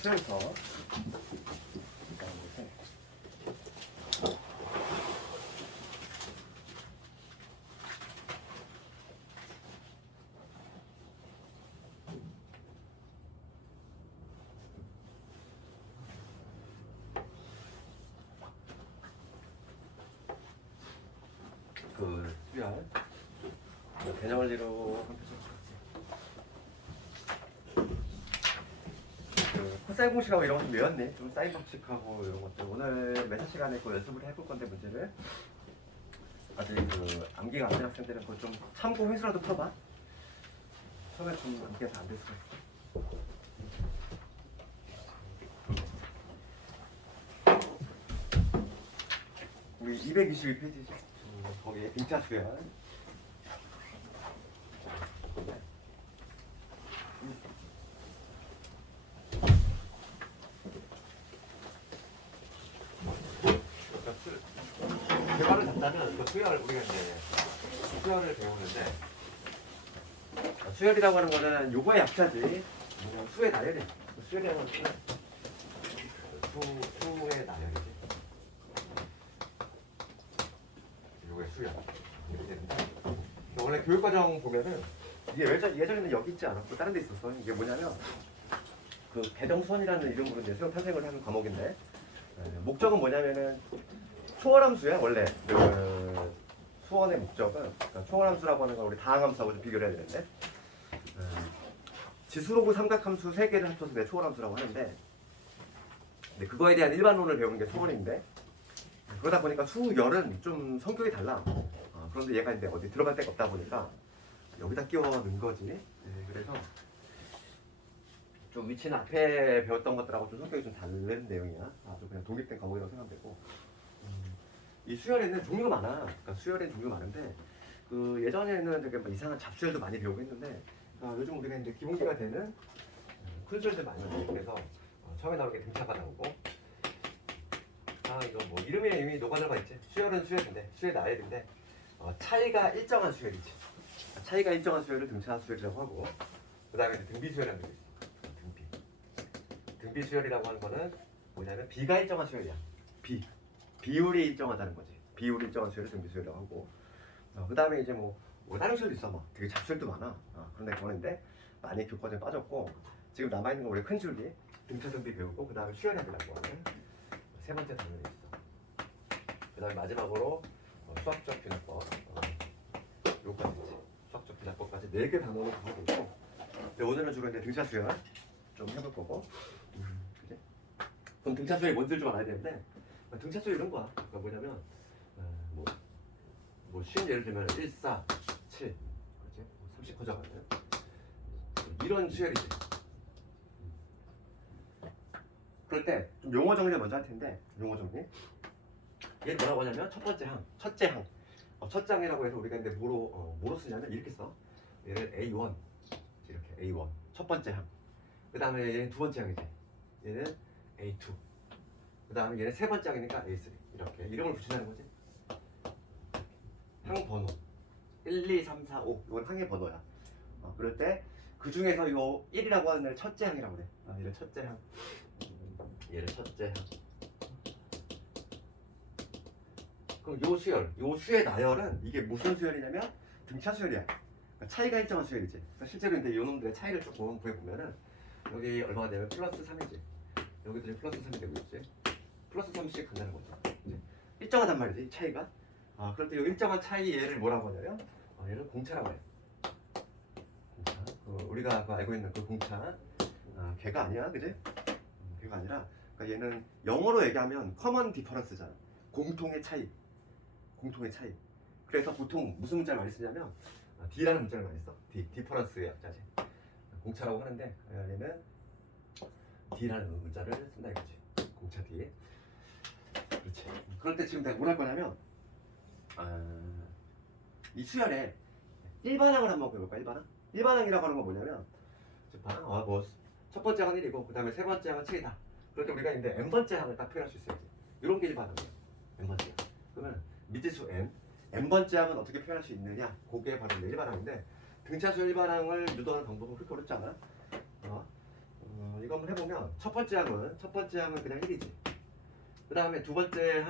수열서 그 수열 개념 원리로 코사인 공식하고 이런 거 좀 외웠네. 좀 사인 법칙하고 이런 것들 오늘 매차 시간에 그 연습을 해볼 건데 문제를 아직 그 암기가 안 된 학생들은 그거 좀 참고 회수라도 풀어봐. 처음에 좀 암기가 안 될 수가 있어. 우리 222페이지지. 거기에 등차 수열. 개발을 잡자면 그 수열 우리가 이제 수열을 배우는데 수열이라고 하는 거는 요거의 약자지. 수의 나열이야. 수열이라고 하는 거는 수의 나열이지. 요거의 수열 이렇게 되는데 원래 교육과정 보면은 이게 예전에는 여기 있지 않았고 다른 데 있었어. 이게 뭐냐면 그 개정수원이라는 이름으로 이제 수영 탄생을 하는 과목인데 목적은 뭐냐면은 초월함수야 원래 그 수원의 목적은 그러니까 초월함수라고 하는 건 우리 다항함수하고 좀 비교를 해야 되는데 지수로그 삼각함수 3개를 합쳐서 내 초월함수라고 하는데 근데 그거에 대한 일반론을 배우는 게 수원인데 그러다 보니까 수열은 좀 성격이 달라. 그런데 얘가 이제 어디 들어갈 데가 없다 보니까 여기다 끼워 넣은 거지. 그래서 좀 위치는 앞에 배웠던 것들하고 좀 성격이 좀 다른 내용이야. 아주 그냥 독립된 과목이라고 생각되고 이 수열에는 종류가 많아. 그러니까 수열에는 종류가 많은데 그 예전에는 되게 막 이상한 잡수열도 많이 배우고 했는데 요즘 우리가 이제 기본기가 되는 큰 수열들 많이 나와요. 그래서 처음에 나오는 게 등차가 나오고 이거 뭐 이름에 이미 녹아들어가 있지. 수열은 수열인데 수열 나열인데 차이가 일정한 수열이지. 차이가 일정한 수열을 등차 수열이라고 하고 그 다음에 등비 수열이라는 게 있어. 등비 수열이라고 하는 거는 뭐냐면 비가 일정한 수열이야. 비율이 일정하다는 거지. 비율이 일정한 수열을 등비 수열이라고 하고 그 다음에 이제 뭐 다른 수열도 있어. 막 되게 잡수열도 많아. 그런데 그거는데 많이 교과서에 빠졌고 지금 남아있는 건 우리 큰 줄기 등차 등비 배우고 그 다음에 수열합이라고 하는 세 번째 단원이 있어. 그 다음에 마지막으로 수학적 균합법 요까지 있지. 수학적 균합법까지 4개 단원을 가지고 있고 근데 오늘은 주로 이제 등차 수열 좀 해볼 거고 그치? 그럼 등차 수열이 뭔지 좀 알아야 되는데 등차 수열 이런 거야. 그러니까 뭐냐면 뭐 쉬운 예를 들면 1, 4, 7 그렇지? 30 커져가는 이런 수열이지. 그럴 때 좀 용어 정리를 먼저 할 텐데 용어 정리 얘는 뭐라고 하냐면 첫 번째 항, 첫째 항 첫째 항이라고 해서 우리가 근데 뭐로 쓰냐면 이렇게 써. 얘를 A1 이렇게 A1 첫 번째 항 그 다음에 얘는 두 번째 항이지. 얘는 A2 그 다음에 얘는 세 번째 항이니까 A3 이렇게 이름을 붙인다는 거지. 항 번호 1, 2, 3, 4, 5 이건 항의 번호야. 그럴 때 그 중에서 요 1이라고 하는 애를 첫째 항이라고 그래. 얘를 첫째 항 얘를 첫째 항 그럼 요 수의 나열은 이게 무슨 수열이냐면 등차 수열이야. 그러니까 차이가 일정한 수열이지. 그래서 실제로 이제 요 놈들의 차이를 조금 구해보면은 여기 얼마가 되면 플러스 3이지. 여기들이 플러스 3이 되고 있지. 플러스 3씩 간다는 거죠. 일정하단 말이지 차이가. 그럴 때 이 일정한 차이 얘를 뭐라고 하냐면 얘를 공차라고 해. 공차. 우리가 알고 있는 그 공차. 걔가 아니야, 그지? 걔가 아니라 그러니까 얘는 영어로 얘기하면 common difference잖아. 공통의 차이. 공통의 차이. 그래서 보통 무슨 문자를 많이 쓰냐면 D라는 문자를 많이 써. difference의 약자지. 공차라고 하는데 얘는 D라는 문자를 쓴다 이거지. 공차 D. 그렇지. 그럴 때 지금 내가 뭘 할 거냐면 이 수열에 일반항을 한번 배워볼까? 일반항이라고 하는 건 뭐냐면 첫 번째 항은 1이고 그 다음에 세 번째 항은 7이다. 그럴 때 우리가 이제 n번째 항을 딱 표현할 수 있어야지. 이런 게 일반항이야. n번째 항. 그러면 미지수 n번째 항은 어떻게 표현할 수 있느냐? 그게 바로 일반항인데 등차수 일반항을 유도하는 방법은 그렇게 어렵지 않아. 이거 한번 해보면 첫 번째 항은 그냥 1이지. 그 다음에 두 번째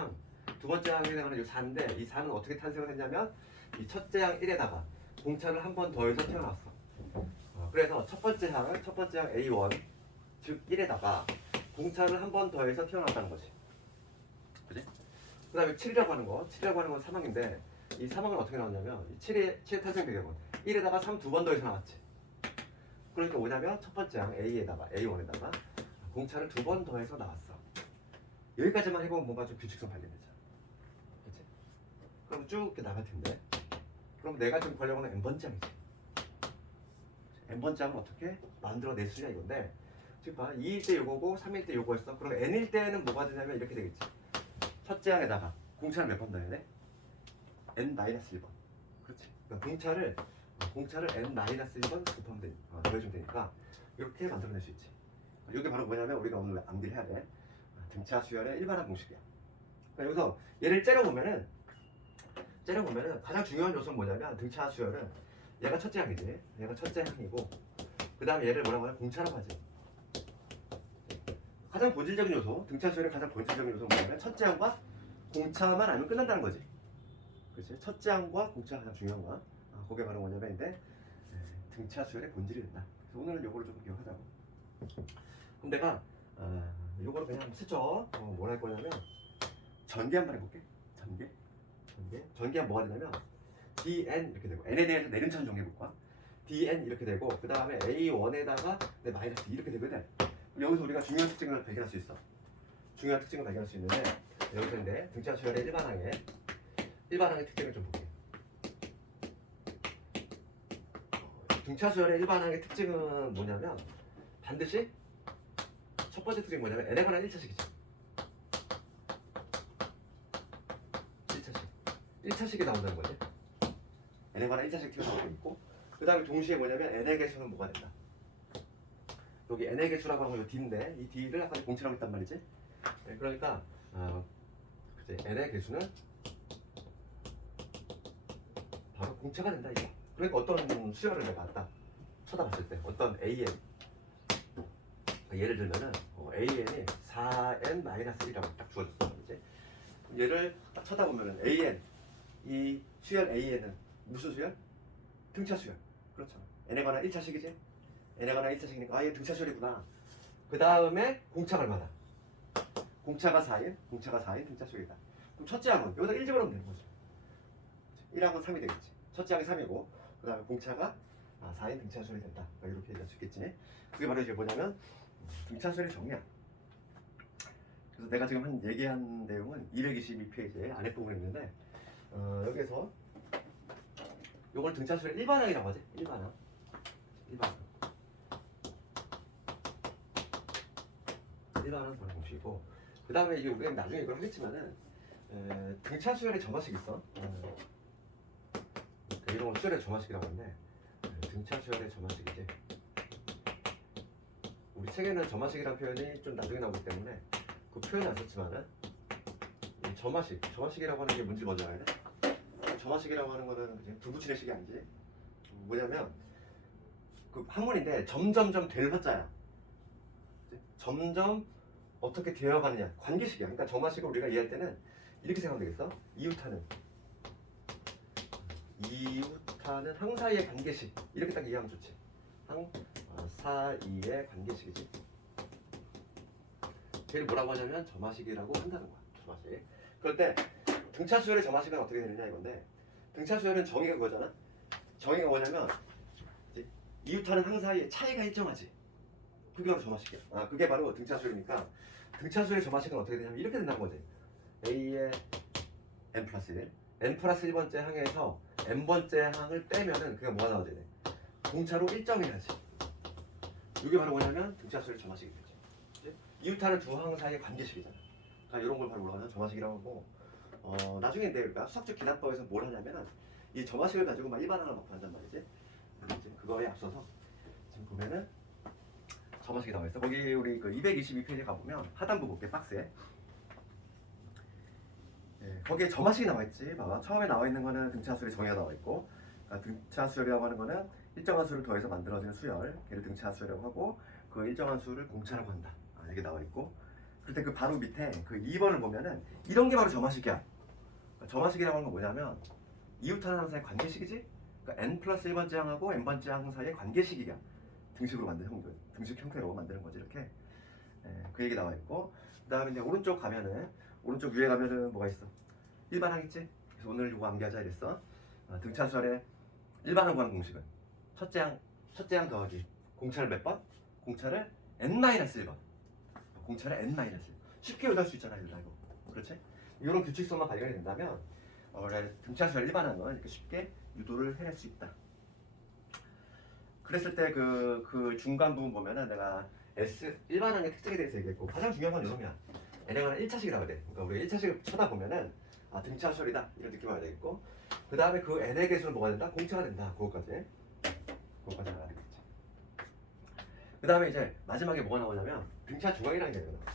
항에 해당하는 이 4인데 이 4는 어떻게 탄생을 했냐면 이 첫째 항 1에다가 공차를 한 번 더해서 태어났어. 그래서 첫 번째 항 A1 즉 1에다가 공차를 한 번 더해서 태어났다는 거지. 그지? 그 다음에 7이라고 하는 건 3항인데 이 3항은 어떻게 나왔냐면 7의 탄생 배경은 1에다가 3 두 번 더해서 나왔지. 그러니까 뭐냐면 첫 번째 항 A1에다가 공차를 두 번 더해서 나왔어. 여기까지만 해보면 뭔가 좀 규칙성 발견되죠. 그치? 그럼 쭉 이렇게 나갈 텐데 그럼 내가 지금 보려고 하는 n번째 항이지. n번째 항은 어떻게 만들어낼 수냐 이건데 지금 봐 2일 때 요거고 3일 때 요거였어. 그럼 n일 때는 뭐가 되냐면 이렇게 되겠지. 첫째 항에다가 공차를 몇 번 더해야 돼? n-1번. 그렇지. 그러니까 공차를 n-1번 더해주면 되니까 이렇게 만들어낼 수 있지. 이게 바로 뭐냐면 우리가 오늘 암기를 해야 돼. 등차 수열의 일반항 공식이야. 그러니까 여기서 얘를 째려보면은 가장 중요한 요소는 뭐냐면 등차 수열은 얘가 첫째 항이지. 얘가 첫째 항이고 그 다음에 얘를 뭐라고 하냐 공차라고 하지. 가장 본질적인 요소, 등차 수열의 가장 본질적인 요소는 뭐냐면 첫째 항과 공차만 알면 끝난다는 거지. 그렇지? 첫째 항과 공차가 가장 중요한 거야. 그게 바로 뭐냐면 등차 수열의 본질이 된다. 그래서 오늘은 요거를 조금 기억하자고. 그럼 내가 요거를 그냥 스쳐 뭘 할 거냐면 전개 한번 해볼게. 전개하면 뭐가 되냐면 dn 이렇게 되고 n에 대해서 내림차순 정리해볼 거야. dn 이렇게 되고 그 다음에 a1에다가 마이너스 이렇게 되거든. 여기서 우리가 중요한 특징을 발견할 수 있어. 있는데 여기서 이제 등차 수열의 일반항의 특징을 좀 볼게. 등차 수열의 일반항의 특징은 뭐냐면 반드시 첫 번째 특징이 뭐냐면 n에 관한 1차식이지. 1차식이 나온다는 거지. n에 관한 1차식 튀어나오고 있고 그 다음에 동시에 뭐냐면 n의 개수는 뭐가 된다. 여기 n의 개수라고 하는 거 d인데 이 d를 아까 공차라고 했단 말이지. 그러니까 n의 개수는 바로 공차가 된다 이거. 그러니까 어떤 수열을 내가 딱 쳐다봤을 때 어떤 an 예를 들면은 an이 4n-1이라고 딱 주어졌어. 이제 얘를 딱 쳐다보면은 an 이 수열 an은 무슨 수열? 등차 수열. 그렇죠. n에 관한 1차식이지. n에 관한 1차식이니까 얘 등차 수열이구나. 그 다음에 공차가 얼마나? 공차가 4인 등차 수열이다. 그럼 첫째 항은 여기다 1 집어넣으면 되는 거죠. 1항은 3이 되겠지. 첫째 항이 3이고 그 다음에 공차가 4인 등차 수열이 된다. 이렇게 얘기할 수 있겠지. 그게 바로 이제 뭐냐면 등차 수열의 정의야. 그래서 내가 지금 얘기한 내용은 222페이지에 안에 부분에 있는데 여기에서 요걸 등차 수열의 일반항이라고 하지. 일반항 바로 공식이고 그 다음에 이제 우리가 나중에 이걸 하겠지만은 등차 수열의 점화식 있어. 이런 걸 수열의 점화식이라고 하는데 등차 수열의 점화식이지. 우리 책에는 점화식이라는 표현이 좀 나중에 나오기 때문에 그 표현이 안 썼지만은 이 점화식이라고 하는 게 뭔지 먼저 알아야 돼. 점화식이라고 하는 거는 그냥 불 붙이는 식이 아니지. 뭐냐면 그 학문인데 점점점 될 화자야. 점점 어떻게 되어가느냐 관계식이야. 그러니까 점화식을 우리가 이해할 때는 이렇게 생각하면 되겠어. 이웃하는 항 사이의 관계식 이렇게 딱 이해하면 좋지. 항 사이의 관계식이지. 걔를 뭐라고 하냐면 점화식이라고 한다는 거야. 점화식. 그럴 때 등차 수열의 점화식은 어떻게 되느냐 이건데 등차 수열은 정의가 그거잖아. 정의가 뭐냐면 이웃하는 항 사이의 차이가 일정하지. 그게 바로 점화식이야. 그게 바로 등차 수열이니까 등차 수열의 점화식은 어떻게 되냐면 이렇게 된다는 거지. A의 n 플러스 1 n 플러스 1번째 항에서 n번째 항을 빼면은 그게 뭐가 나와야 돼? 공차로 일정해야지. 이게 바로 뭐냐면 등차 수열의 점화식이 되지. 이웃하는 두 항 사이의 관계식이잖아. 그러니까 이런 걸 바로 우리가 점화식이라고 하고 나중에 내가 수학적 기납법에서 뭘 하냐면은 이 점화식을 가지고 막 일반항을 막 구한단 말이지. 그거에 앞서서 지금 보면은 점화식이 나와 있어. 거기 우리 그 222페이지에 가보면 하단부 볼게 박스에. 거기에 점화식이 나와 있지. 봐봐. 처음에 나와 있는 거는 등차 수열의 정의가 나와 있고, 그러니까 등차 수열이라고 하는 거는 일정한 수를 더해서 만들어지는 수열, 걔를 등차 수열이라고 하고, 그 일정한 수를 공차라고 한다. 이게 나와 있고, 그때 그 바로 밑에 그 2번을 보면은 이런 게 바로 점화식이야. 점화식이라고 하는 건 뭐냐면 이웃하는 항사의 관계식이지. 그러니까 n 플러스 1번째 항하고 n번째 항 사이의 관계식이야. 등식으로 만든 등식 형태로 만드는 거지 이렇게. 그 얘기 나와 있고, 그다음에 이제 오른쪽 가면은 오른쪽 위에 가면은 뭐가 있어? 일반항 있지? 그래서 오늘 이거 암기하자 이랬어. 등차수열의 일반항 구하는 공식은 첫째 항 더하기 공차를 몇 번? 공차를 n-1번. 공차를 n-1. 쉽게 요리할 수 있잖아, 얘들아 이거. 그렇지? 이런 규칙성만 발견이 된다면 원래 등차수열 일반항은 이렇게 쉽게 유도를 해낼 수 있다. 그랬을 때 그 중간 부분 보면은 내가 S 일반항의 특징에 대해서 얘기했고, 가장 중요한 건 이놈이야. 얘네가 1차식이 나와야 돼. 그러니까 우리가 1차식을 쳐다보면은 등차수열이다 이런 느낌 와야 되겠고, 그 다음에 그 n의 개수는 뭐가 된다? 공차가 된다. 그거까지 알아야 되겠지. 그 다음에 이제 마지막에 뭐가 나오냐면 등차 중앙이라는 개념이 나와.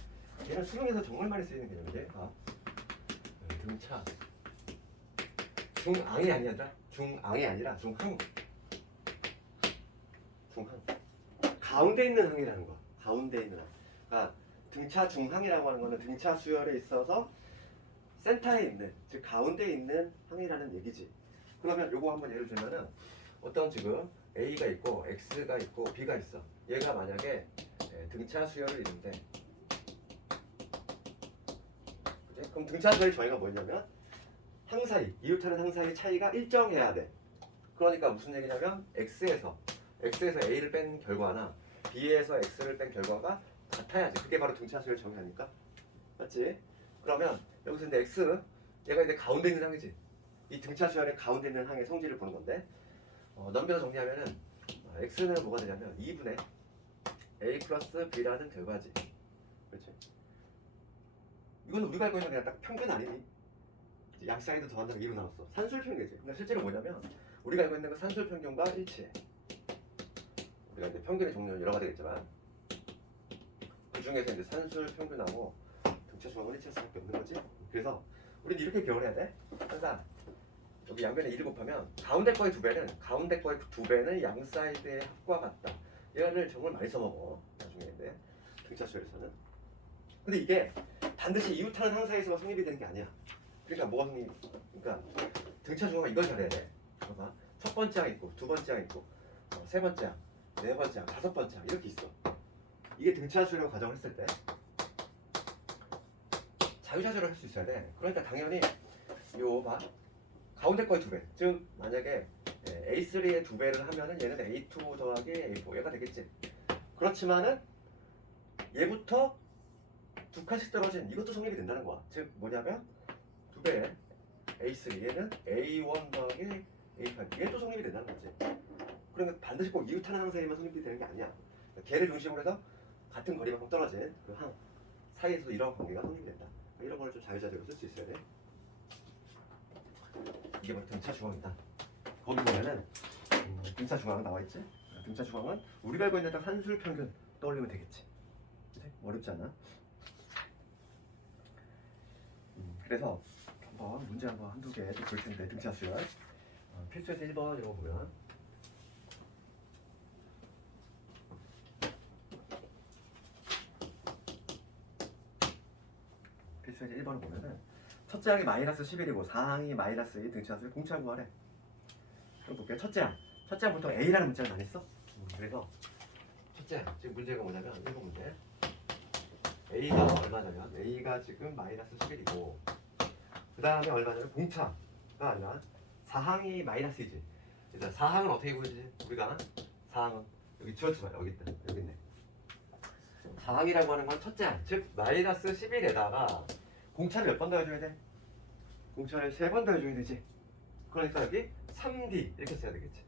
얘는 수능에서 정말 많이 쓰이는 개념인데, 등차 중앙이 아니라 중항. 가운데 있는 항이라는 거야. 가운데 있는 항. 그러니까 등차 중항이라고 하는 거는 등차 수열에 있어서 센터에 있는, 즉 가운데 있는 항이라는 얘기지. 그러면 요거 한번 예를 들면은 어떤 지금 A가 있고 X가 있고 B가 있어. 얘가 만약에 등차 수열을 이룬대. 그치? 그럼 등차 수열의 정의가 뭐냐면 항 사이, 이웃하는 항 사이의 차이가 일정해야 돼. 그러니까 무슨 얘기냐면 X에서 A를 뺀 결과나 B에서 X를 뺀 결과가 같아야지. 그게 바로 등차 수열 정의 아닐까? 맞지? 그러면 여기서 이제 X, 얘가 이제 가운데 있는 항이지. 이 등차 수열의 가운데 있는 항의 성질을 보는 건데, 넘겨서 정리하면은 X는 뭐가 되냐면 2분의 A 플러스 B라는 결과지. 그렇지? 이건 우리가 알고 있는 그냥 딱 평균 아니니? 양쌍에도 더한다면 2로 나왔어. 산술 평균이지. 근데 실제로 뭐냐면 우리가 알고 있는 그 산술 평균과 일치해. 우리가 이제 평균의 종류는 여러 가지 있지만 그 중에서 이제 산술 평균하고 등차 중앙은 일치할 수밖에 없는 거지. 그래서 우리는 이렇게 기억을 해야 돼. 항상 여기 양변에 1을 곱하면 가운데 거의 2배는 양 사이드의 합과 같다. 얘를 정말 많이 써먹어. 나중에 이제 등차 수열에서는. 근데 이게 반드시 이웃하는 항 사이에서만 성립이 되는 게 아니야. 그러니까 뭐가 그러니까 등차 중앙은 이걸 잘해야 돼. 봐봐. 첫 번째 항 있고, 두 번째 항 있고, 세 번째 항, 네 번째 항, 다섯 번째 항 이렇게 있어. 이게 등차 수열을 가정을 했을 때 자유자재로 할 수 있어야 돼. 그러니까 당연히 요 봐. 가운데 거의 2배. 즉 만약에 A3의 2배를 하면은 얘는 A2 더하기 A4 얘가 되겠지. 그렇지만은 얘부터 두 칸씩 떨어진 이것도 성립이 된다는 거야. 즉 뭐냐면 2배 A3 얘는 A1 더하기 A8 얘도 성립이 된다는 거지. 그러니까 반드시 꼭 이웃하는 항 사이에만 성립이 되는 게 아니야. 걔를 중심으로 해서 같은 거리만큼 떨어진 그 항 사이에서도 이런 관계가 성립이 된다. 이런 걸 좀 자유자재로 쓸 수 있어야 돼. 이게 바로 등차 중앙이다. 거기 보면은 등차 중앙 나와 있지. 등차 중앙은 우리가 알고 있는 딱 산술 평균 떠올리면 되겠지. 그치? 어렵지 않아? 그래서 한번 문제 한번 한두 개 볼 텐데 등차 수열 필수에서 1번 이거 보면 필수에서 1번을 보면은 첫째 항이 마이너스 11이고 4항이 마이너스 2 등차 수열 공차 구하래. 그럼 볼게요. 첫째 항 보통 A라는 문자를 많이 써. 그래서 첫째 항 지금 문제가 뭐냐면 1번 문제 A가 얼마냐면 A가 지금 마이너스 11이고 그 다음에 얼마냐면 공차가 아니라 4항이 마이너스 2지. 일단 4항은 어떻게 구해지지? 우리가 4항은 여기 지웠지만 여기 있네. 4항이라고 하는 건 첫째 항, 즉 마이너스 11에다가 공차를 몇 번 더해줘야 돼? 공차를 3번 더해줘야 되지. 그러니까 여기 3D 이렇게 써야 되겠지.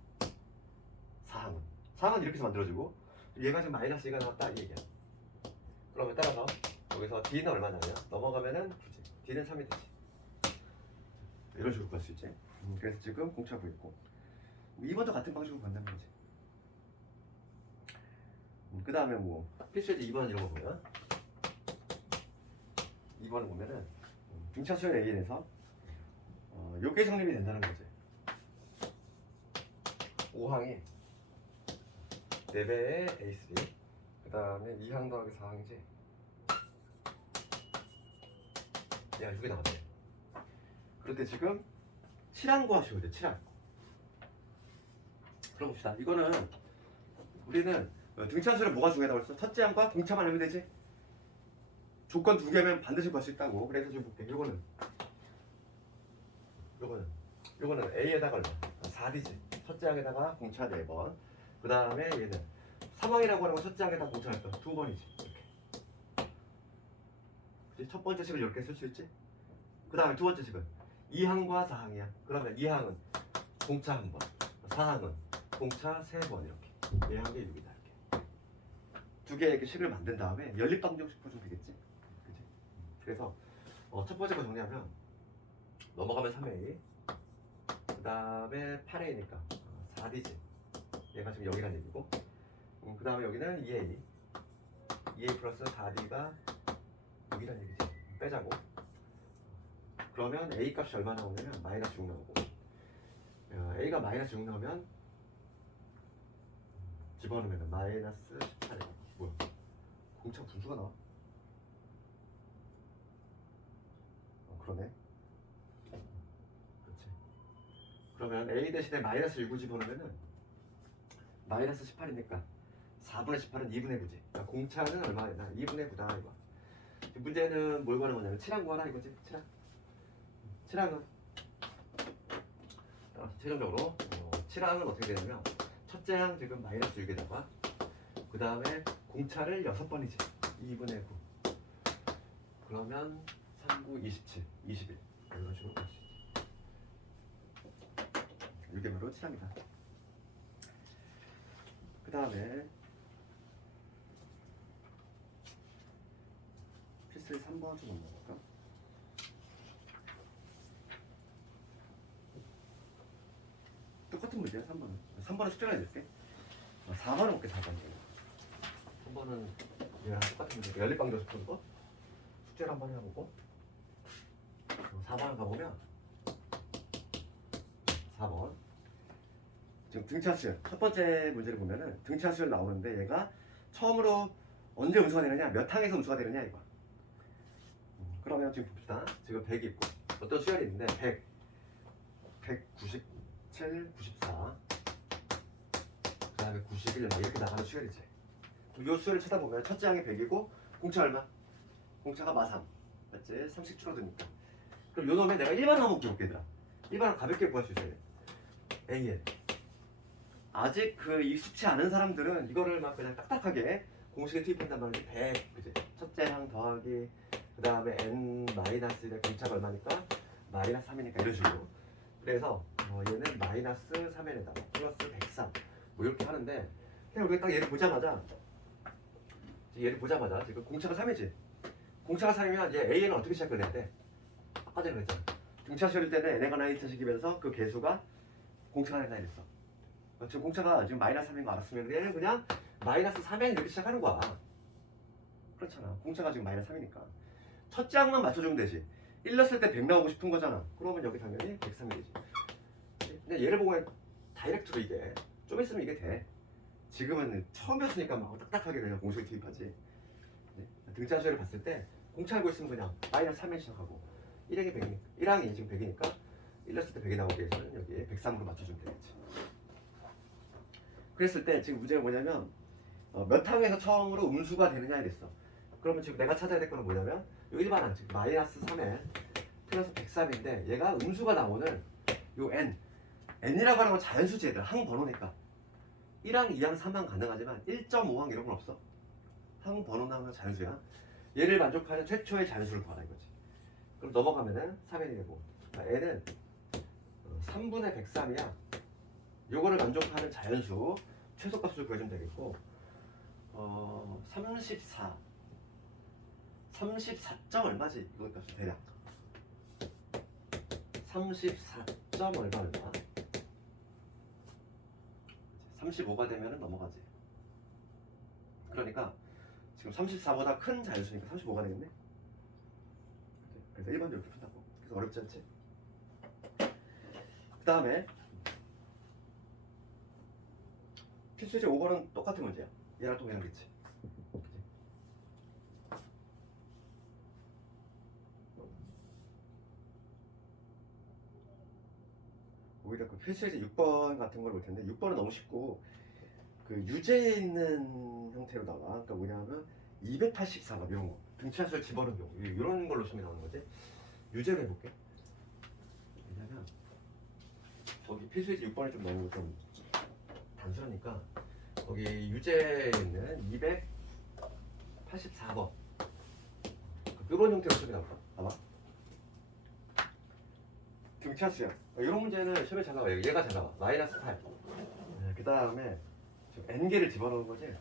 4항은 이렇게 해서 만들어지고 얘가 지금 마이너스 2가 나왔다 이 얘기야. 그러면 따라서 여기서 D는 얼마냐면 넘어가면은 9지. D는 3이 되지. 이런 식으로 볼 수 있지. 그래서 지금 공차 구했고 2번도 같은 방식으로 간다는 거지. 그 다음에 뭐 필수에서 2번 이런 거 보면 2번을 보면은 등차 수열 A에서 요게 성립이 된다는 거지. 5항이 4배의 A3 그 그 다음에 2항 더하기 4항이지. 얘가 6이 나왔네. 그런데 지금 7항 구하시면 돼. 7항. 그럼 봅시다. 이거는 우리는 등차수는 뭐가 중요하다고 했어? 첫째 항과 공차만 하면 되지. 조건 2개면 반드시 구할 수 있다고. 그래서 지금 볼게. 요거는 A에다가 얼마? 4D지. 첫째 항에다가 공차 4번. 그 다음에 얘는 3항이라고 하는 건 첫째 항에다 공차 할 거 2번이지. 이렇게. 그치? 첫 번째 식을 이렇게 쓸 수 있지. 그 다음에 두 번째 식은 2항과 4항이야. 그러면 2항은 공차 1번, 4항은 공차 3번 이렇게. 얘 한 개 6이다 이렇게. 두 개의 이렇게 식을 만든 다음에 연립방정식 풀어주면 되겠지. 그치? 그래서 첫 번째 거 정리하면 넘어가면 3A, 그 다음에 8A니까 4D지. 얘가 지금 0이란 얘기고, 그 다음에 여기는 2A, 2A 플러스 4D가 6이란 얘기지. 빼자고. 그러면 A 값이 얼마 나오냐면 마이너스 6 나오고, A가 마이너스 6 나오면 집어넣으면 마이너스 18에 뭐야? 공차 분수가 나와? 그러네. 그렇지. 그러면 A 대신에 마이너스 6을 집어넣으면은 마이너스 18이니까 4분의 18은 2분의 9지. 그러니까 공차는 얼마나? 2분의 9다 이거. 문제는 뭘 구하는 거냐면 7항 구하라 이거지. 7항. 7항은 최종적으로 7항은 어떻게 되냐면 첫째 항 지금 마이너스 6에다가 그 다음에 공차를 6번이지. 2분의 9. 그러면 3, 9, 27, 21 이런 식으로 볼 수 있지. 유괴물로 7항이다. 그 다음에 필수 3번 좀 넘어갈까? 똑같은 문제야 3번은. 3번은 숙제를 해줄게. 4번은 볼게. 3번은 얘랑 똑같은 문제. 연립방정식 푸는 거 숙제를 한번 해보고 4번을 가보면 4번 지금 등차수열 첫 번째 문제를 보면은 등차수열 나오는데 얘가 처음으로 언제 음수가 되느냐, 몇 항에서 음수가 되느냐 이거. 그러면 지금 봅시다. 지금 100이 있고 어떤 수열이 있는데 100, 197, 94, 그 다음에 91 이렇게 나가는 수열이지. 이 수열을 쳐다보면 첫째 항이 100이고 공차 얼마? 공차가 마3 맞지? 30 줄어드니까. 그럼 요 놈에 내가 1번 한번 볼게 얘들아. 1번은 가볍게 구할 수 있어야 돼. AN. 아직 이 수치 아는 사람들은 이거를 막 그냥 딱딱하게 공식에 투입한단 말이지. 100 그지? 첫째 항 더하기 그 다음에 n 마이너스의 공차가 얼마니까? 마이너스 3이니까 이런 식으로. 그래서 얘는 마이너스 3n에다가 플러스 103 뭐 이렇게 하는데 그냥 우리가 딱 얘를 보자마자 지금 공차가 3이지. 공차가 3이면 이제 AN은 어떻게 시작을 해야 돼? 아까 전에 그랬잖아. 등차 시험일 때는 n가 나이차식이면서 그 개수가 공차가 된다 이랬어. 지금 공차가 지금 마이너스 3인 거 알았으면 얘는 그냥 마이너스 3n 이렇게 시작하는 거야. 그렇잖아. 공차가 지금 마이너스 3이니까. 첫째 항만 맞춰주면 되지. 1 넣었을 때 100 나오고 싶은 거잖아. 그러면 여기 당연히 103이 되지. 근데 얘를 보고 다이렉트로 이게 좀 있으면 이게 돼. 지금은 처음이었으니까 막 딱딱하게 그냥 공식을 투입하지. 등차수열을 봤을 때 공차 알고 있으면 그냥 마이너스 3에 시작하고 1항이 100이니까 1항이 지금 100이니까 1 넣었을 때 100이 나오기 위해서는 여기에 103으로 맞춰주면 되겠지. 그랬을 때 지금 문제가 뭐냐면 몇 항에서 처음으로 음수가 되느냐 이랬어. 그러면 지금 내가 찾아야 될 거는 뭐냐면 요 일반항 지금 마이너스 3에 플러스 103인데 얘가 음수가 나오는 요 n이라고 하는 건 자연수지 얘들. 항 번호니까 1항, 2항, 3항 가능하지만 1.5항 이런 건 없어. 항 번호는 항상 자연수야. 얘를 만족하는 최초의 자연수를 구하라 이거지. 그럼 넘어가면은 3n이 되고 n은 3분의 103이야. 요거를 만족하는 자연수 최소값을 구해주면 되겠고 34점 얼마지? 이거 값이 대략 34점 얼마 35가 되면은 넘어가지. 그러니까 지금 34보다 큰 자연수니까 35가 되겠네. 그래서 1번도 이렇게 푼다고. 그래서 어렵지 않지? 그 다음에 필수제 5번은 똑같은 문제야. 얘랑 또 그냥 그렇지. 그 필수예제 6번 같은 걸 볼 텐데 6번은 너무 쉽고 그 유제에 있는 형태로 나와. 그러니까 뭐냐면 284번 이런 거 등차수를 집어넣은 경우 이런 걸로 시험이 나오는 거지. 유제로 해볼게. 왜냐면 거기 필수예제 6번이 좀 너무 좀 단순하니까 거기 유제에 있는 284번 이런 형태로 시험이 나올까? 봐봐. 등차수야. 이런 문제는 시험에 잘 나와. 얘가 잘 나와. 마이너스 8. 그 다음에 n개를 집어넣은 거지.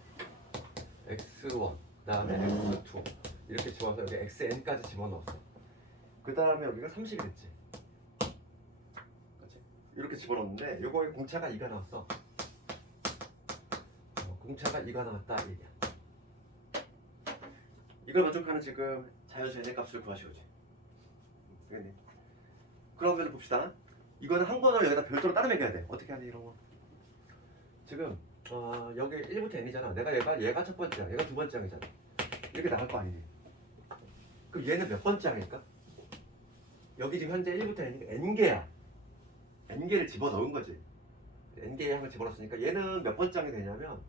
x1, 그 다음에 x2 이렇게 집어서 여기 xn까지 집어넣었어. 그 다음에 여기가 30이 됐지. 그렇지? 이렇게 집어넣었는데 요거에 공차가 2가 나왔어. 공차가 2가 나왔다 얘기야. 이걸 만족하는 지금 자연수 n의 값을 구하시오지. 그러니 그러면 봅시다. 이거는 한 번을 여기다 별도로 따로 매겨야 돼. 어떻게 하니 이런 거? 지금 여기 1부터 n이잖아. 얘가 첫 번째야. 얘가 두 번째 항이잖아. 이렇게 나갈 거 아니니? 그럼 얘는 몇 번째 항일까? 여기 지금 현재 1부터 n이니까 n개야. n개를 집어넣은 거지. n개의 항을 집어넣었으니까 얘는 몇 번째 항이 되냐면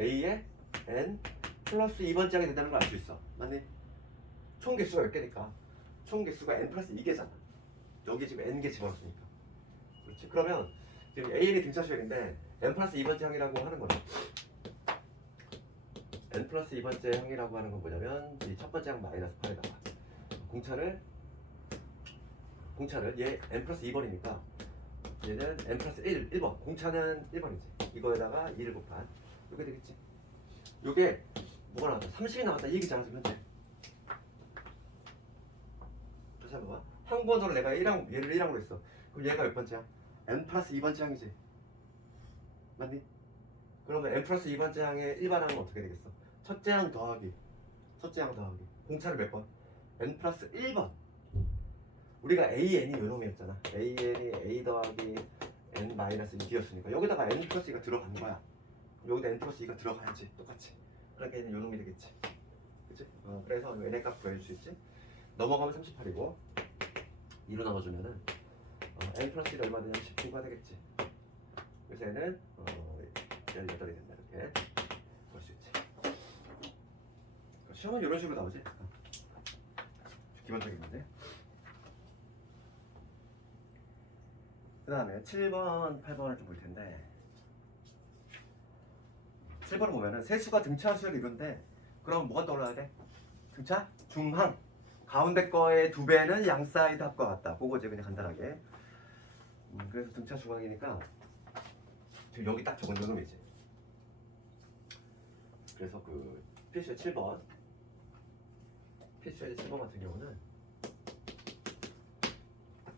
a에 n 플러스 2번째 항이 된다는 걸 알 수 있어. 맞니? 총 개수가 몇 개니까? 총 개수가 n 플러스 2개잖아. 여기 지금 n개 집어넣었으니까. 그렇지? 그러면 지금 an이 등차수열인데 n 플러스 2번째 항이라고 하는 거죠. n 플러스 2번째 항이라고 하는 건 뭐냐면 이 첫 번째 항 마이너스 8에다가 공차를 얘 n 플러스 2번이니까 얘는 n 플러스 1번 공차는 1번이지. 이거에다가 2를 곱한 이게 되겠지. 요게 뭐가 나왔다? 30이 나왔다 이 얘기잖아 지금 현재. 다시 한번 봐. 항번호를 내가 얘를 1항으로 했어. 그럼 얘가 몇 번째야? n 플러스 2번째 항이지. 맞니? 그러면 n 플러스 2번째 항의 일반항은 어떻게 되겠어? 첫째 항 더하기 공차를 몇 번? n 플러스 1번. 우리가 an이 요놈이었잖아. an이 a 더하기 n 마이너스 2였으니까 여기다가 n 플러스 2가 들어간 거야. 그럼 여기다 n 플러스 2가 들어가야지 똑같이. 그러니까 얘는 요놈이 되겠지. 그치? 그래서 n의 값 구해줄 수 있지. 넘어가면 38이고 2로 나눠주면은 n 플러스 1이 얼마 되냐면 19가 되겠지. 그래서 얘는 18이 된다 이렇게 볼 수 있지. 시험은 이런 식으로 나오지. 기본적인 문제. 그 다음에 7번, 8번을 좀 볼 텐데 7번을 보면은 세수가 등차수를 이룬데 그럼 뭐가 떠올라야 돼? 등차? 중항. 가운데 거의 2배는 양 사이드 합과 같다. 그거 이제 그냥 간단하게. 그래서 등차 중항이니까 지금 여기 딱 적은 요놈이지. 그래서 그 필수의 7번 같은 경우는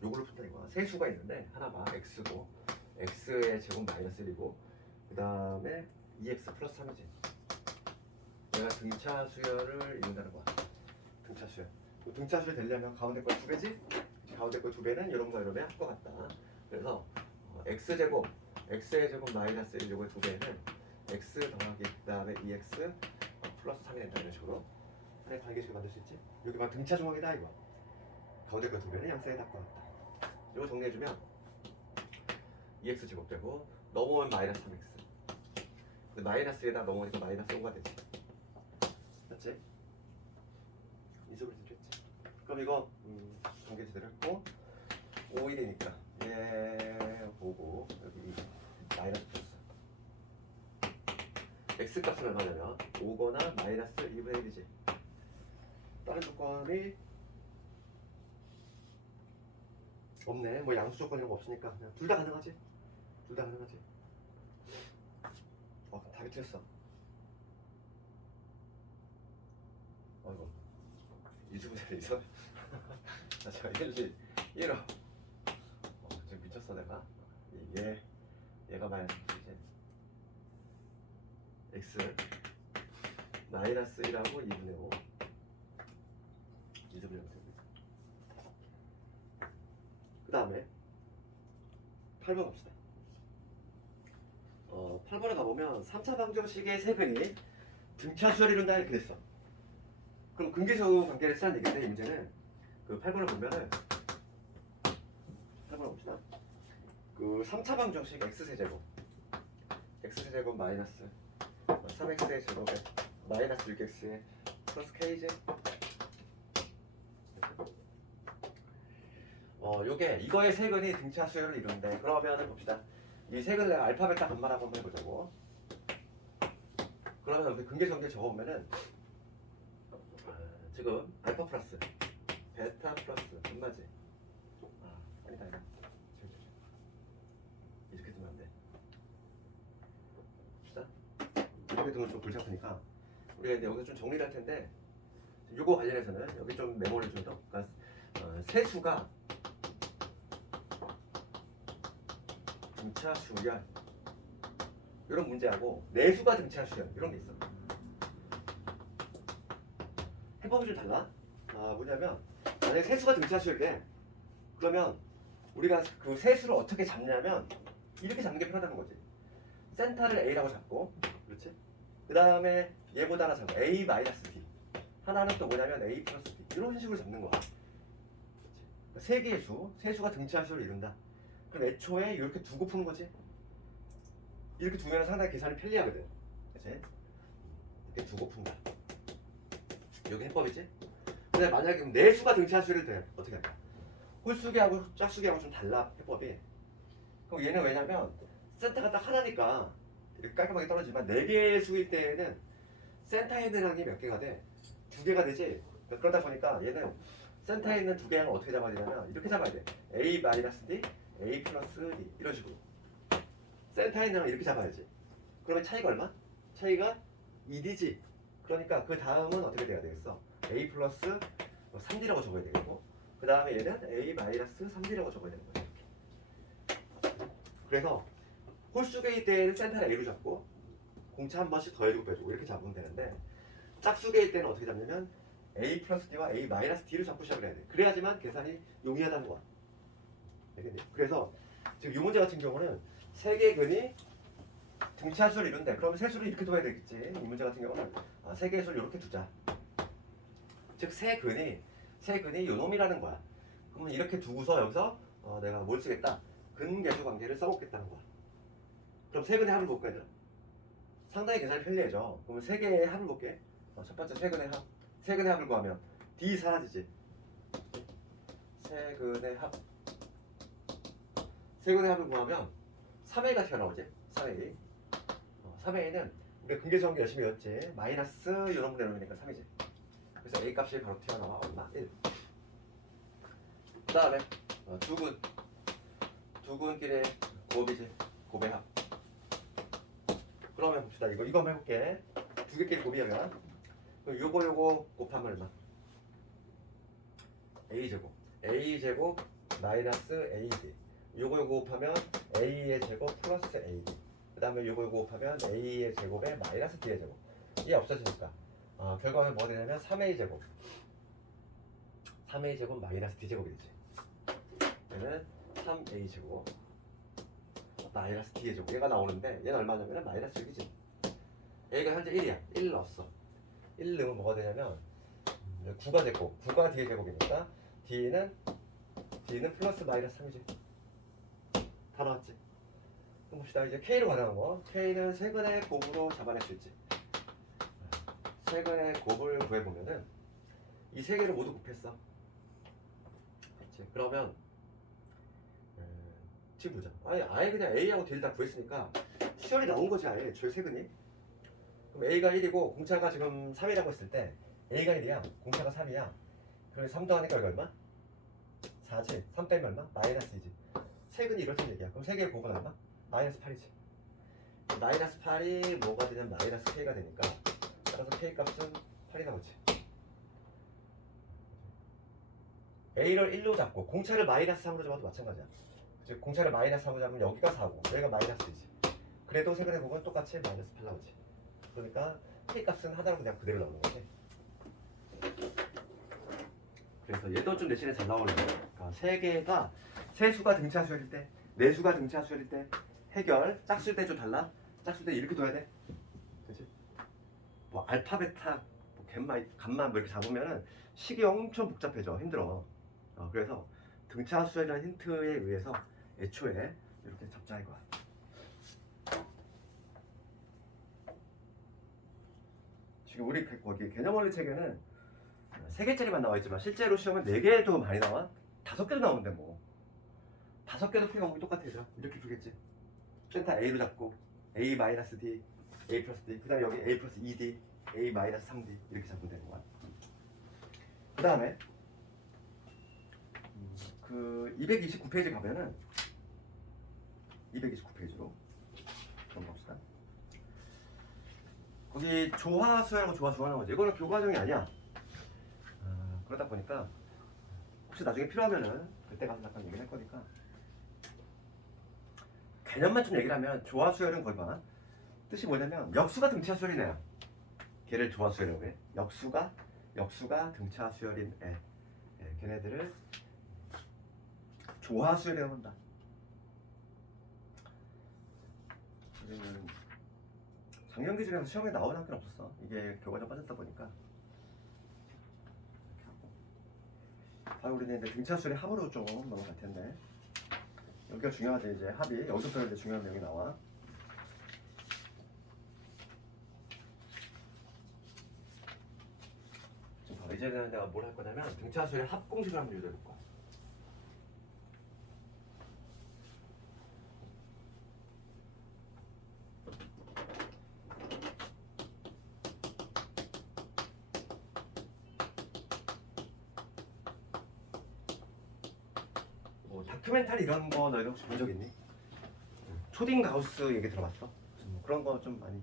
요걸로 푼다 이거야. 세수가 있는데 하나가 x고 x의 제곱 마이너스 1이고 그 다음에 2x 플러스 3이지. 얘가 등차 수열을 이룬다는 거야. 등차 수열. 등차 수열 되려면 가운데 거 2배지? 가운데 거 2배는 이런거 이러면 합과 같다. 그래서 x제곱 x의 제곱 마이너스 1 요거의 2배는 x 더하기 그 다음에 2x 플러스 3이 된다 이런 식으로 하나의 관계식을 만들 수 있지. 여기만 등차 중항이다 이거. 가운데 거 2배는 양 사이드 합과 같다. 이거 정리해주면 2x 제곱되고 넘어오면 마이너스 3x. 근데 마이너스에다 넘어오니까 마이너스 5가 되지. 맞지? 이 식으로 됐지. 그럼 이거 관계 제대로 했고 5이 되니까 얘 보고 여기 마이너스 플러스 x 값은 얼마냐면 5거나 마이너스 2분의 1이지. 다른 조건이 없네. 뭐 양수 조건 이런 거 없으니까 그냥 둘 다 가능하지. 답이 틀렸어. 아이고 이수분의 2서 나 제가 1호 지금 미쳤어 내가. 얘가 마이너스 이제 x 마이너스 1하고 2분의 5 2분의 5 그 다음에 8번 갑시다. 8번에 가보면 3차 방정식의 세근이 등차수열을 이룬다 이렇게 됐어. 그럼 근계수 관계를 쓰라는 얘기인데 이 문제는 그 8번을 보면은 8번을 봅시다. 그 3차 방정식 x세제곱 x세제곱 마이너스 3x의 제곱에 마이너스 6x에 플러스 k제. 요게 이거의 세근이 등차 수열을 이루는데, 그러면은 봅시다. 이 세근을 내가 알파 베타 감마라고 한번 해보자고. 그러면 우리 근계정계 적어보면은 지금 알파 플러스 베타 플러스 감마지. 아니다. 이렇게 두면 안 돼. 봅시다. 이렇게 두면 좀 골치 아프니까 우리가 이제 여기서 좀 정리를 할 텐데, 요거 관련해서는 여기 좀 메모를 좀 더. 그러니까 세수가 등차 수열 이런 문제하고 내수가 등차 수열 이런 게 있어. 해법이 좀 달라. 뭐냐면 만약에 세수가 등차 수열이래. 그러면 우리가 그 세수를 어떻게 잡냐면 이렇게 잡는 게 편하다는 거지. 센터를 A라고 잡고, 그렇지? 그 다음에 얘보다 하나 잡고 A 마이너스 D, 하나는 또 뭐냐면 A 플러스 D, 이런 식으로 잡는 거야. 그렇지? 세 개의 수, 세수가 등차 수열을 이룬다. 그럼 애초에 이렇게 두고 푸는 거지. 이렇게 두면 상당히 계산이 편리하거든. 그치? 이렇게 두고 푼다. 이게 해법이지. 근데 만약에 내수가 등차 수열을 돼, 어떻게 할까? 홀수기하고 짝수기하고 좀 달라, 해법이. 그럼 얘는 왜냐면 센터가 딱 하나니까 이렇게 깔끔하게 떨어지지만 4개의 수일 때에는 센터에 있는 항이 몇 개가 돼? 2개가 되지. 그러다 보니까 얘는 센터에 있는 2개의 항을 어떻게 잡아야 되냐면 이렇게 잡아야 돼. A 마이너스 D, A 플러스 D, 이런 식으로. 센터에 있는 항을 이렇게 잡아야지. 그러면 차이가 얼마? 차이가 2D지. 그러니까 그 다음은 어떻게 돼야 되겠어? A 플러스 3D라고 적어야 되겠고, 그 다음에 얘는 A 마이너스 3D라고 적어야 되는 거야. 이렇게. 그래서 홀수계일 때는 센터를 A로 잡고 공차 한 번씩 더해주고 빼주고 이렇게 잡으면 되는데, 짝수계일 때는 어떻게 잡냐면 A 플러스 D와 A 마이너스 D를 잡고 시작을 해야 돼. 그래야지만 계산이 용이하다는 거야. 알겠니? 그래서 지금 이 문제 같은 경우는 세 개의 근이 등차 수를 이룬대. 그러면 세수를 이렇게 둬야 되겠지. 이 문제 같은 경우는 세 개의 수를 이렇게 두자. 즉 세 근이 요놈이라는 거야. 그러면 이렇게 두고서 여기서 내가 뭘 쓰겠다? 근계수 관계를 써먹겠다는 거야. 그럼 세 근의 합을 볼까 얘들아? 상당히 계산이 편리해져. 그러면 세 개의 합을 볼게. 첫 번째 세 근의 합. 세 근의 합을 구하면 D 사라지지. 세 근의 합. 세 근의 합을 구하면 3A가 튀어나오지. 3A. 3A는 우리가 근계수관계 열심히 외웠지. 마이너스 이런 분의 놈이니까 3이지. 그래서 A 값이 바로 튀어나와. 얼마? 1. 그 다음에 두근끼리 곱이지. 곱의 합. 그러면 봅시다. 이거 한번 해볼게. 두 개끼리 곱이야. 그럼 요거 곱하면 얼마? A제곱 마이너스 AD. 요거 곱하면 A의 제곱 플러스 AD. 그 다음에 요거 곱하면 A의 제곱에 마이너스 D의 제곱. 이게 없어지니까 결과는 뭐가 되냐면 3A제곱 마이너스 D제곱이 되지. 얘는 3A제곱 마이너스 D의 제곱. 얘가 나오는데 얘는 얼마냐면 마이너스 6이지. A가 현재 1이야. 1 넣었어. 1 넣으면 뭐가 되냐면 9가 됐고 9가 D의 제곱이니까 D는 플러스 마이너스 3이지. 다 나왔지. 그럼 봅시다. 이제 K로 가능한 거. K는 세근의 곱으로 잡아낼 수 있지. 세근의 곱을 구해보면은 이 세 개를 모두 곱했어. 그렇지. 그러면 지금 보자. 아예 그냥 A하고 D를 다 구했으니까 수열이 나온 거지. 아예 저 세근이. 그럼 A가 1이고 공차가 지금 3이라고 했을 때 A가 1이야. 공차가 3이야. 그럼 3 더하니까 이거 얼마? 4지. 3 빼면 얼마? 마이너스 2지. 세근이 이렇다는 얘기야. 그럼 세 개의 곱은 얼마? 마이너스 8이지. 마이너스 8이 뭐가 되냐면 마이너스 K가 되니까 따라서 K 값은 8이 나오지. A를 1로 잡고 공차를 마이너스 3으로 잡아도 마찬가지야. 즉 공차를 마이너스 3으로 잡으면 여기가 4고 여기가 마이너스 2지. 그래도 세근의 곱은 똑같이 마이너스 8 나오지. 그러니까 K 값은 하나로 그냥 그대로 나오는 거지. 그래서 얘도 좀 내신에 잘 나오는 거야. 그러니까 세 개가 세수가 등차 수열일 때, 내수가 등차 수열일 때 해결. 짝수일 때 좀 달라. 짝수일 때 이렇게 둬야 돼. 그렇지? 뭐 알파, 베타, 뭐 감마 뭐 이렇게 잡으면은 식이 엄청 복잡해져. 힘들어. 그래서 등차 수열이라는 힌트에 의해서 애초에 이렇게 잡자 이거야. 지금 우리 거기 개념원리 책에는 3개짜리만 나와 있지만 실제로 시험은 4개도 많이 나와. 5개도 나오는데 뭐 5개도 풀이가 거의 똑같아. 이렇게 풀겠지. 센터 A로 잡고 A 마이너스 D, A 플러스 D, 그 다음에 여기 A 플러스 2D, A 마이너스 3D 이렇게 잡으면 되는 거야. 그 다음에 그 229페이지 가면은 229페이지로 한번 봅시다. 거기 조화수열하고 조화조화하는 거지. 이거는 교과정이 아니야. 그러다 보니까 혹시 나중에 필요하면은 그때 가서 잠깐 얘기를 할 거니까 개념만 좀 얘기를 하면 조화수열은 거의 봐. 뜻이 뭐냐면 역수가 등차 수열이네요. 걔를 조화수열이라고 해. 역수가 등차 수열인 애. 걔네들을 조화수열이라고 한다. 우리는 작년 기준에서 시험에 나온 학교는 없었어. 이게 교과정 빠졌다 보니까. 바로 우리는 이제 등차 수열의 합으로 좀 넘어갈 텐데. 여기가 중요하지. 이제 합이 여기서부터 이제 중요한 내용이 나와. 지금 봐봐. 이제는 내가 뭘 할 거냐면 등차 수열의 합 공식을 한번 유도해 볼 거야. 다큐멘터리 이런 거 너희들 혹시 본 적 있니? 초딩 가우스 얘기 들어봤어? 그런 거 좀 많이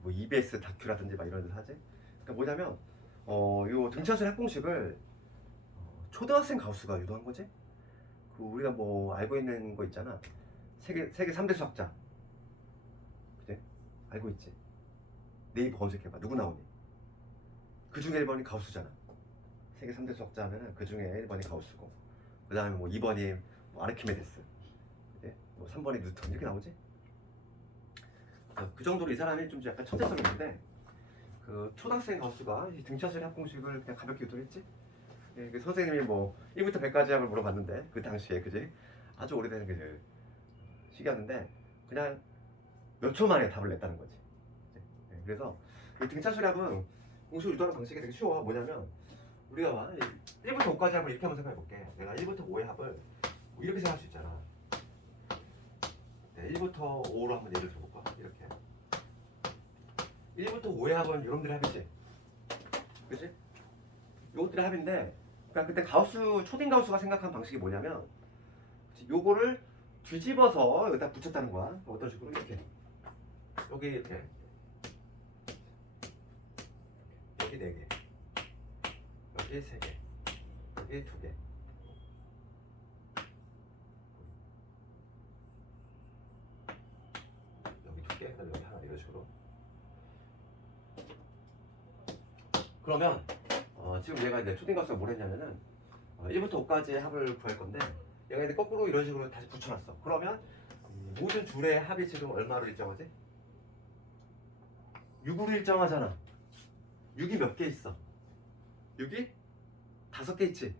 뭐 EBS 다큐라든지 막 이런 데서 하지? 그러니까 뭐냐면 요 등차수열 합공식을 초등학생 가우스가 유도한 거지? 그 우리가 뭐 알고 있는 거 있잖아. 세계 3대 수학자. 그지? 알고 있지? 네이버 검색해봐. 누구 나오니? 그 중에 1번이 가우스잖아. 세계 3대 수학자 하면은 그 중에 1번이 가우스고, 그 다음에 뭐 2번이 뭐 아르키메데스, 뭐 3번이 뉴턴 이렇게 나오지? 그 정도로 이 사람이 좀 약간 천재성이 있는데 그 초등학생 가우스가 등차수열 합공식을 그냥 가볍게 유도했지? 그 선생님이 뭐 1부터 100까지 합을 물어봤는데 그 당시에 그지? 아주 오래된 그 시기였는데 그냥 몇 초 만에 답을 냈다는 거지. 그래서 이 등차수열 합은 공식 유도하는 방식이 되게 쉬워. 뭐냐면 우리가 봐 1부터 5까지 합을 이렇게 한번 생각해 볼게. 내가 1부터 5의 합을 뭐 이렇게 생각할 수 있잖아. 1부터 5로 한번 예를 들어볼까? 이렇게 1부터 5의 합은 이놈들의 합이지, 그치? 요것들의 합인데, 그러니까 그때 가우스, 초딩 가우스가 생각한 방식이 뭐냐면 요거를 뒤집어서 여기다 붙였다는 거야. 어떤 식으로? 이렇게 여기 이렇게 여기 4개, 여기 3개, 여기 2개, 여기 2개, 그다음에 여기 하나, 이런 식으로. 그러면 지금 얘가 이제 초딩 가우스가 뭘 했냐면은 1부터 5까지의 합을 구할 건데 얘가 이제 거꾸로 이런 식으로 다시 붙여놨어. 그러면 모든 줄의 합이 지금 얼마로 일정하지? 6으로 일정하잖아. 6이 몇 개 있어? 6이 5개 있지.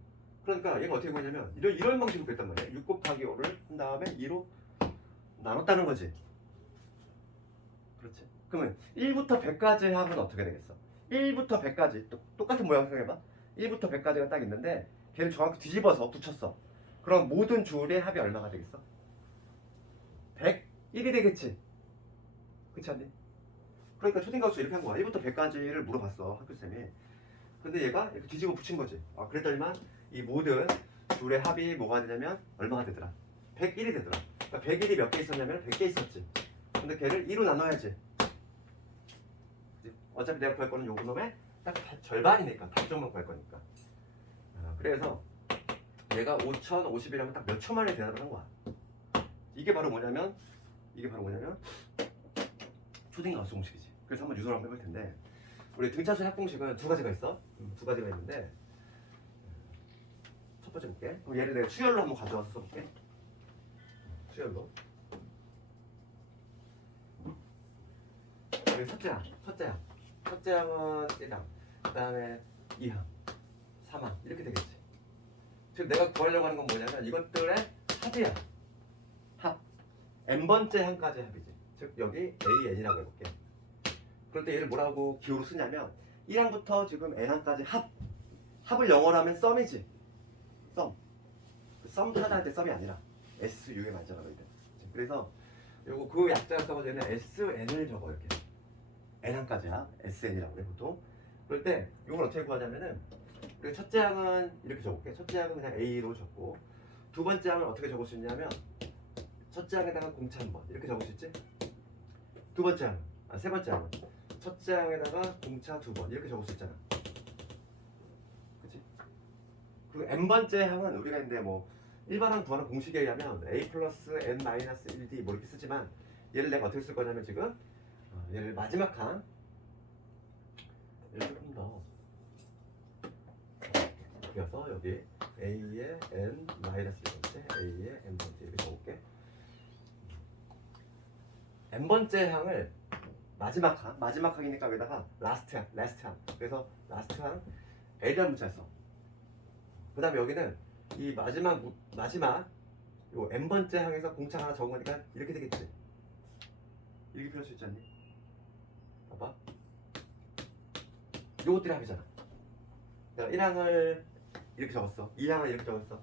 그러니까 얘가 어떻게 보냐면 이런 방식으로 구했단 말이야. 6 곱하기 5를 한 다음에 2로 나눴다는 거지. 그렇지. 그러면 1부터 100까지의 합은 어떻게 되겠어? 1부터 100까지 똑같은 모양 생각해봐. 1부터 100까지가 딱 있는데 걔를 정확히 뒤집어서 붙였어. 그럼 모든 줄의 합이 얼마가 되겠어? 101이 되겠지. 그렇지 않니? 그러니까 초딩 가우스 이렇게 한 거야. 1부터 100까지를 물어봤어, 학교쌤이. 근데 얘가 이렇게 뒤집어 붙인 거지. 그랬더니만 이 모든 줄의 합이 뭐가 되냐면 얼마가 되더라? 101이 되더라. 그러니까 101이 몇 개 있었냐면 100개 있었지. 근데 걔를 2로 나눠야지. 어차피 내가 구할 거는 요놈의 딱 절반이니까, 반쪽만 구할 거니까. 그래서 얘가 5051하면 딱 몇 초 만에 대답을 한 거야. 이게 바로 뭐냐면 초딩 가우스 공식이지. 그래서 한번 유도를 한번 해볼 텐데, 우리 등차수열 합공식은 2가지가 있어. 2가지가 있는데, 첫 번째 볼게. 그럼 얘를 내가 수열로 한번 가져와서 써볼게. 수열로. 여기 첫째 항은 1항, 그 다음에 2항, 3항 이렇게 되겠지. 지금 내가 구하려고 하는 건 뭐냐면 이것들의 합이야. n번째 항까지 합이지. 즉 여기 AN이라고 해볼게. 그럴 때 얘를 뭐라고 기호로 쓰냐면 1항부터 지금 n항까지 합을 영어로 하면 썸이지. 썸 하나 할 때 썸이 아니라 SU에 만져가야 돼. 그래서 요거 그 약자를 써가지고 얘는 SN을 적어 이렇게. n항까지야. SN이라고 해 보통. 그럴 때 이걸 어떻게 구하냐면은 우리 첫째 항은 이렇게 적을게. 첫째 항은 그냥 A로 적고 두 번째 항은 어떻게 적을 수 있냐면 첫째 항에다가 공차 한 번 이렇게 적을 수 있지. 두 번째 항, 세 번째 항은 첫째 항에다가 공차 두 번 이렇게 적을 수 있잖아. 그치? 그리고 n번째 항은 우리가 근데 뭐 일반항 구하는 공식에 의하면 A 플러스 N 마이너스 1D 뭐 이렇게 쓰지만 얘를 내가 어떻게 쓸 거냐면 지금 얘를 마지막 항 얘를 조금 더 그래서 여기 A의 N 마이너스 1번째 A의 N번째 이렇게 적을게. N번째 항을 마지막 항이니까 여기다가 라스트 항 그래서 라스트 항 L이라는 문자 써. 그 다음에 여기는 이 마지막 요 n번째 항에서 공차 하나 적은 거니까 이렇게 되겠지. 이렇게 표현할 수 있지 않니? 봐봐. 요것들이 합이잖아. 내가 1항을 이렇게 적었어. 2항을 이렇게 적었어.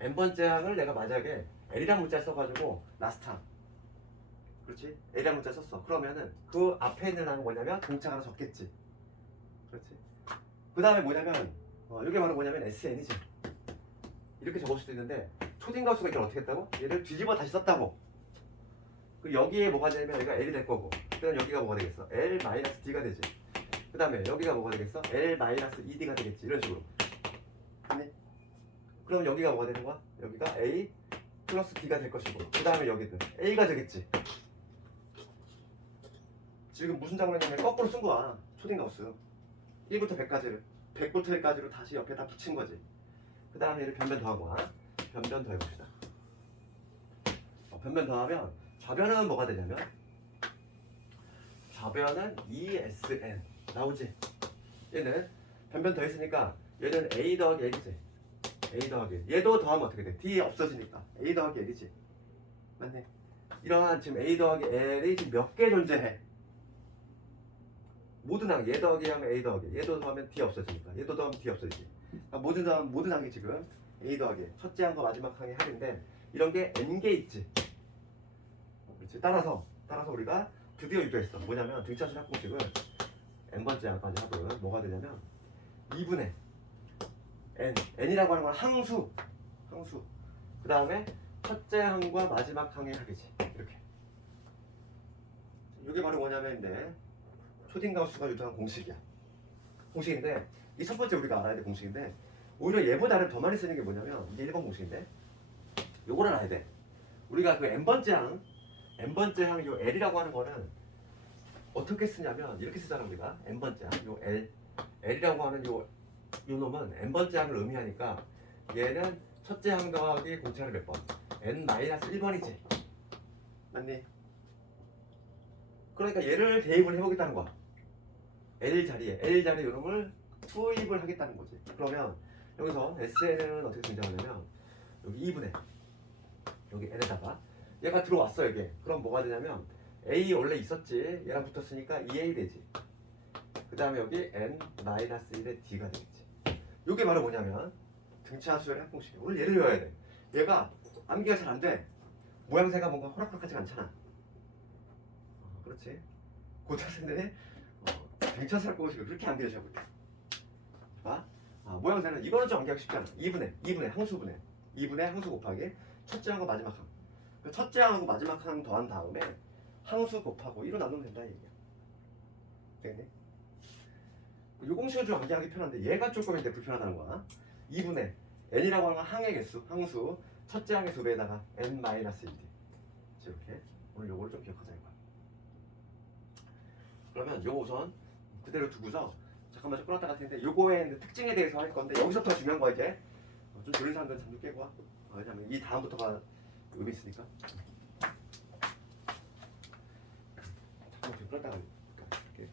n번째 항을 내가 마지막에 L이라는 문자 써가지고 라스트 항. 그렇지? L이라는 문자 썼어. 그러면은 그 앞에 있는 항은 뭐냐면 공차가 하나 적겠지. 그렇지? 그 다음에 뭐냐면 이게 바로 뭐냐면 SN이지. 이렇게 적을 수도 있는데 초딩가수가 이걸 어떻게 했다고? 얘를 뒤집어 다시 썼다고. 그 여기에 뭐가 되냐면 여기가 L이 될 거고 그다음 여기가 뭐가 되겠어? L-D가 되지. 그 다음에 여기가 뭐가 되겠어? L-ED가 되겠지. 이런 식으로. 아니? 그럼 여기가 뭐가 되는 거야? 여기가 A 플러스 D가 될 것이고 그 다음에 여기는 A가 되겠지. 지금 무슨 작업을 했냐면 거꾸로 쓴 거야. 초딩가수 1부터 100까지를 100부터 1까지로 다시 옆에다 붙인 거지. 그 다음에 얘를 변변 더하고 변변 더해봅시다. 변변 더하면 좌변은 뭐가 되냐면 좌변은 ESN 나오지. 얘는 변변 더했으니까 얘는 A 더하기 L이지. A 더하기 L. 얘도 더하면 어떻게 돼? D 없어지니까 A 더하기 L이지. 맞네. 이러한 지금 A 더하기 L이 지금 몇 개 존재해? 모든 항, 얘 더하기 하면 A 더하기 얘도 더하면 D 없어지니까 얘도 더하면 D 없어지지. 그러니까 모든 항이 지금 A 더하기 첫째 항과 마지막 항이 합인데 이런 게 N개 있지. 그렇지. 따라서 우리가 드디어 유도했어. 뭐냐면 등차수 합공식을 N번째 항까지 합은 뭐가 되냐면 2분의 N이라고 하는 건 항수 그 다음에 첫째 항과 마지막 항의 합이지. 이렇게. 이게 바로 뭐냐면 초딩가우스가 유도한 공식인데 이 첫 번째 우리가 알아야 될 공식인데 오히려 얘보다는 더 많이 쓰는 게 뭐냐면 이게 1번 공식인데 요거를 알아야 돼. 우리가 그 n번째 항 요 L이라고 하는 거는 어떻게 쓰냐면 이렇게 쓰잖아. 우리가 n번째 항 요 L이라고 하는 요 놈은 n번째 항을 의미하니까 얘는 첫째 항 더하기 공차를 몇 번? n-1번이지. 맞니? 그러니까 얘를 대입을 해보겠다는 거야. L 자리에 요놈을 투입을 하겠다는 거지. 그러면 여기서 SN은 어떻게 등장하냐면 여기 2분의 여기 N에다가 얘가 들어왔어. 이게 그럼 뭐가 되냐면 A 원래 있었지. 얘랑 붙었으니까 2A 되지. 그 다음에 여기 N-1의 D가 되겠지. 이게 바로 뭐냐면 등차수열의 합공식이야. 오늘 얘를 외워야 돼. 얘가 암기가 잘 안 돼. 모양새가 뭔가 호락호락하지가 않잖아. 그렇지. 고등학생들의 등차수열 합공식을 그렇게 암기하셔야 돼. 모양새는 이거는 좀 암기하기 쉽지 않아. 2분의 항수분해 2분의 항수 곱하기 첫째 항과 마지막 항. 그 첫째 항하고 마지막 항 더한 다음에 항수 곱하고 1로 나누면 된다 얘기야. 되겠네? 이 공식은 좀 암기하기 편한데 얘가 조금 이제 불편하다는 거야. 2분의 n이라고 하는 건 항의 개수, 항수 첫째 항의 2배에다가 n-1d 이렇게. 오늘 요거를 좀 기억하자 이거야. 그러면 요거 우선 그대로 두고서 잠깐만 좀 끊었다 갈 텐데 요거의 특징에 대해서 할 건데 여기서부터 중요한 거야 이제. 좀 졸린 사람들은 잠도 깨고 와. 왜냐면 이 다음부터가 의미 있으니까. 잠깐만 좀 끊었다 갈게.